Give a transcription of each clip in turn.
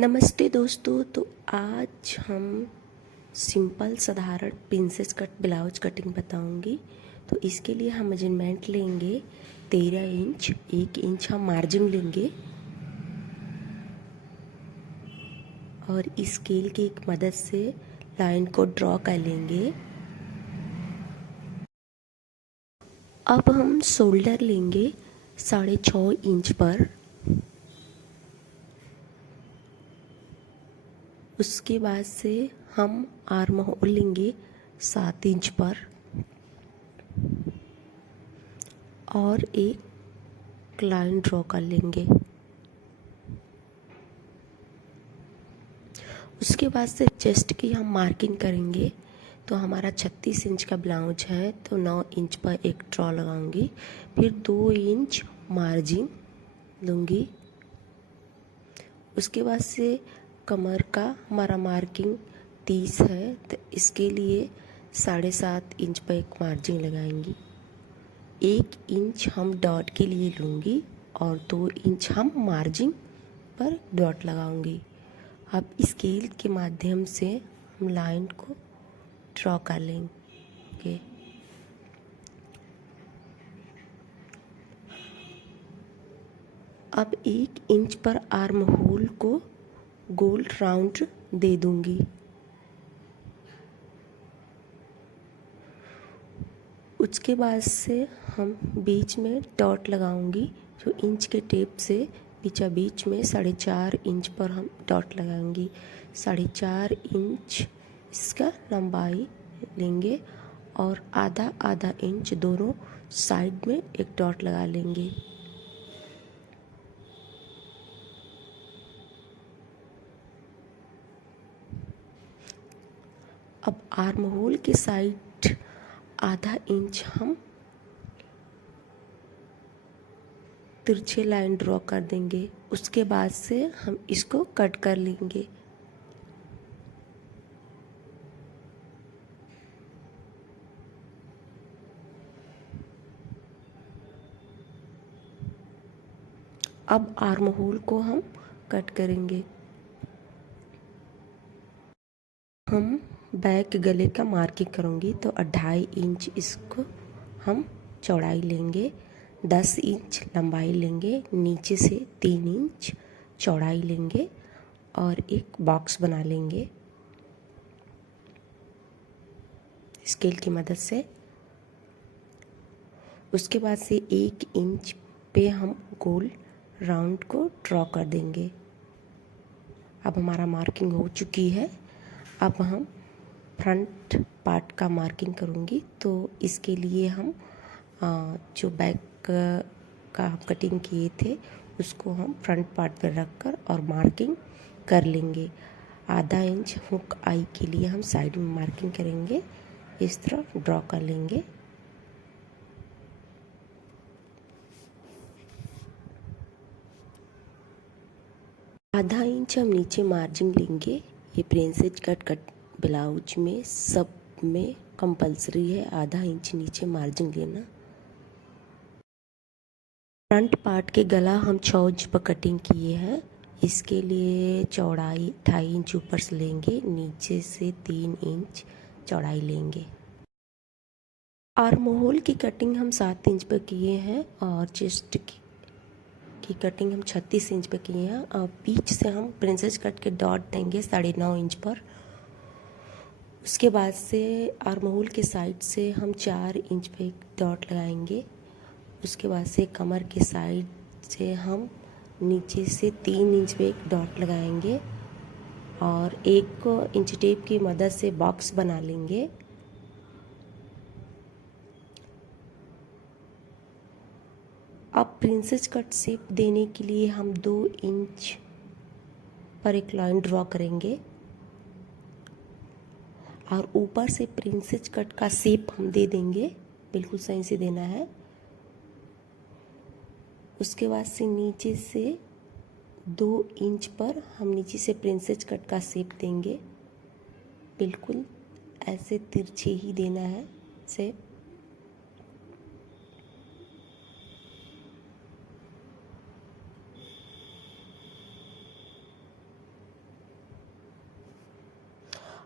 नमस्ते दोस्तों। तो आज हम सिंपल साधारण प्रिंसेस कट ब्लाउज कटिंग बताऊंगी। तो इसके लिए हम मेजरमेंट लेंगे 13 इंच। 1 इंच हम मार्जिन लेंगे और स्केल की एक मदद से लाइन को ड्रॉ कर लेंगे। अब हम शोल्डर लेंगे 6.5 इंच पर। उसके बाद से हम आर्म होल लेंगे 7 इंच पर और एक लाइन ड्रॉ कर लेंगे। उसके बाद से चेस्ट की हम मार्किंग करेंगे। तो हमारा 36 इंच का ब्लाउज है तो 9 इंच पर एक ड्रॉ लगाऊंगी, फिर 2 इंच मार्जिन लूँगी। उसके बाद से कमर का हमारा मार्किंग 30 है तो इसके लिए 7.5 इंच पर एक मार्जिन लगाएंगी। 1 इंच हम डॉट के लिए लूँगी और 2 इंच हम मार्जिन पर डॉट लगाऊंगी। अब स्केल के माध्यम से हम लाइन को ड्रॉ कर लेंगे। अब 1 इंच पर आर्म होल को गोल राउंड दे दूंगी। उसके बाद से हम बीच में डॉट लगाऊंगी। जो इंच के टेप से बीचा बीच में 4.5 इंच पर हम डॉट लगाएंगे। 4.5 इंच इसका लंबाई लेंगे और आधा आधा इंच दोनों साइड में एक डॉट लगा लेंगे। अब आर्म होल के साइड आधा इंच हम तिरछे लाइन ड्रॉ कर देंगे। उसके बाद से हम इसको कट कर लेंगे। अब आर्म होल को हम कट करेंगे। हम बैक गले का मार्किंग करूँगी तो 2.5 इंच इसको हम चौड़ाई लेंगे, 10 इंच लंबाई लेंगे, नीचे से 3 इंच चौड़ाई लेंगे और एक बॉक्स बना लेंगे स्केल की मदद से। उसके बाद से 1 इंच पे हम गोल राउंड को ड्रॉ कर देंगे। अब हमारा मार्किंग हो चुकी है। अब हम फ्रंट पार्ट का मार्किंग करूँगी। तो इसके लिए हम जो बैक का हम कटिंग किए थे उसको हम फ्रंट पार्ट पर रखकर और मार्किंग कर लेंगे। आधा इंच हुक आई के लिए हम साइड में मार्किंग करेंगे, इस तरह ड्रॉ कर लेंगे। आधा इंच हम नीचे मार्जिन लेंगे। ये प्रिंसेस कट ब्लाउज में सब में कंपलसरी है आधा इंच नीचे मार्जिन लेना। फ्रंट पार्ट के गला हम 6 इंच पर कटिंग किए हैं। इसके लिए चौड़ाई 2.5 इंच ऊपर से लेंगे, नीचे से 3 इंच चौड़ाई लेंगे। आर्म होल की कटिंग हम 7 इंच पर किए हैं और चेस्ट की कटिंग हम 36 इंच पे किए हैं। और बीच से हम प्रिंसेस कट के डॉट देंगे 9.5 इंच पर। उसके बाद से आर्म होल के साइड से हम 4 इंच पे एक डॉट लगाएंगे। उसके बाद से कमर के साइड से हम नीचे से 3 इंच पे एक डॉट लगाएंगे और 1 इंच टेप की मदद से बॉक्स बना लेंगे। अब प्रिंसेस कट शेप देने के लिए हम 2 इंच पर एक लाइन ड्रॉ करेंगे और ऊपर से प्रिंसेस कट का शेप हम दे देंगे, बिल्कुल सही से देना है। उसके बाद से नीचे से 2 इंच पर हम नीचे से प्रिंसेस कट का शेप देंगे, बिल्कुल ऐसे तिरछे ही देना है शेप।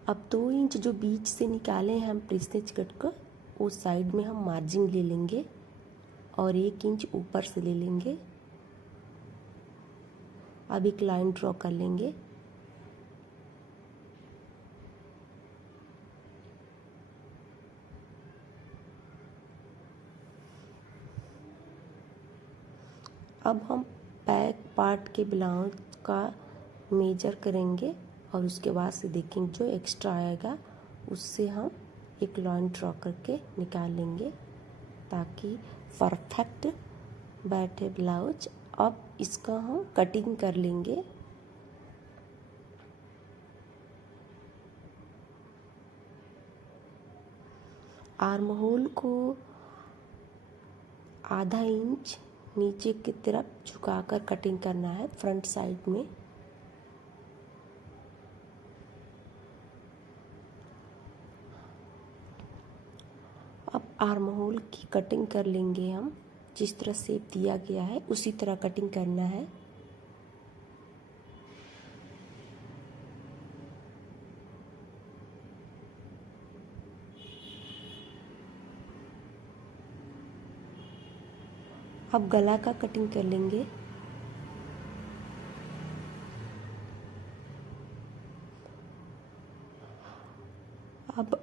अब 2 इंच जो बीच से निकाले हैं हम प्रिंसेस कट का, उस साइड में हम मार्जिन ले लेंगे और 1 इंच ऊपर से ले लेंगे। अब एक लाइन ड्रॉ कर लेंगे। अब हम बैक पार्ट के ब्लाउज का मेजर करेंगे और उसके बाद से देखेंगे जो एक्स्ट्रा आएगा उससे हम एक लाइन ड्रॉ करके निकाल लेंगे ताकि परफेक्ट बैठे ब्लाउज। अब इसका हम कटिंग कर लेंगे। आर्म होल को आधा इंच नीचे की तरफ झुकाकर कटिंग करना है फ्रंट साइड में। अब आर्म होल की कटिंग कर लेंगे हम। जिस तरह शेप दिया गया है उसी तरह कटिंग करना है। अब गला का कटिंग कर लेंगे। अब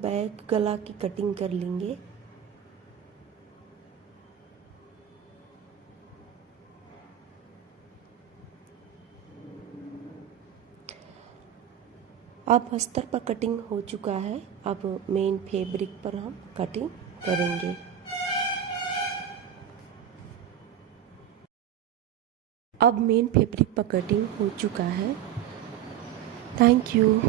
बैक गला की कटिंग कर लेंगे। अब अस्तर पर कटिंग हो चुका है। अब मेन फैब्रिक पर हम कटिंग करेंगे। अब मेन फैब्रिक पर कटिंग हो चुका है। Thank you.